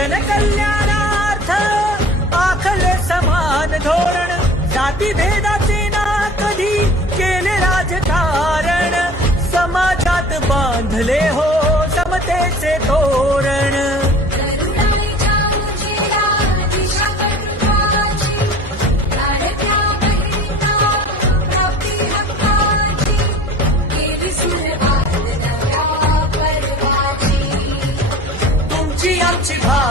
जनकल्याणार्थ आखले समान धोरण जाती भेदाचे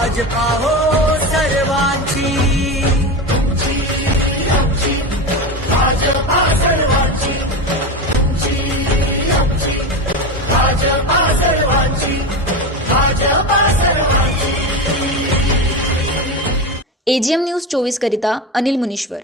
भाजपा हो सर्वांची। एजीएम न्यूज़ चोवीस करिता अनिल मुनीश्वर.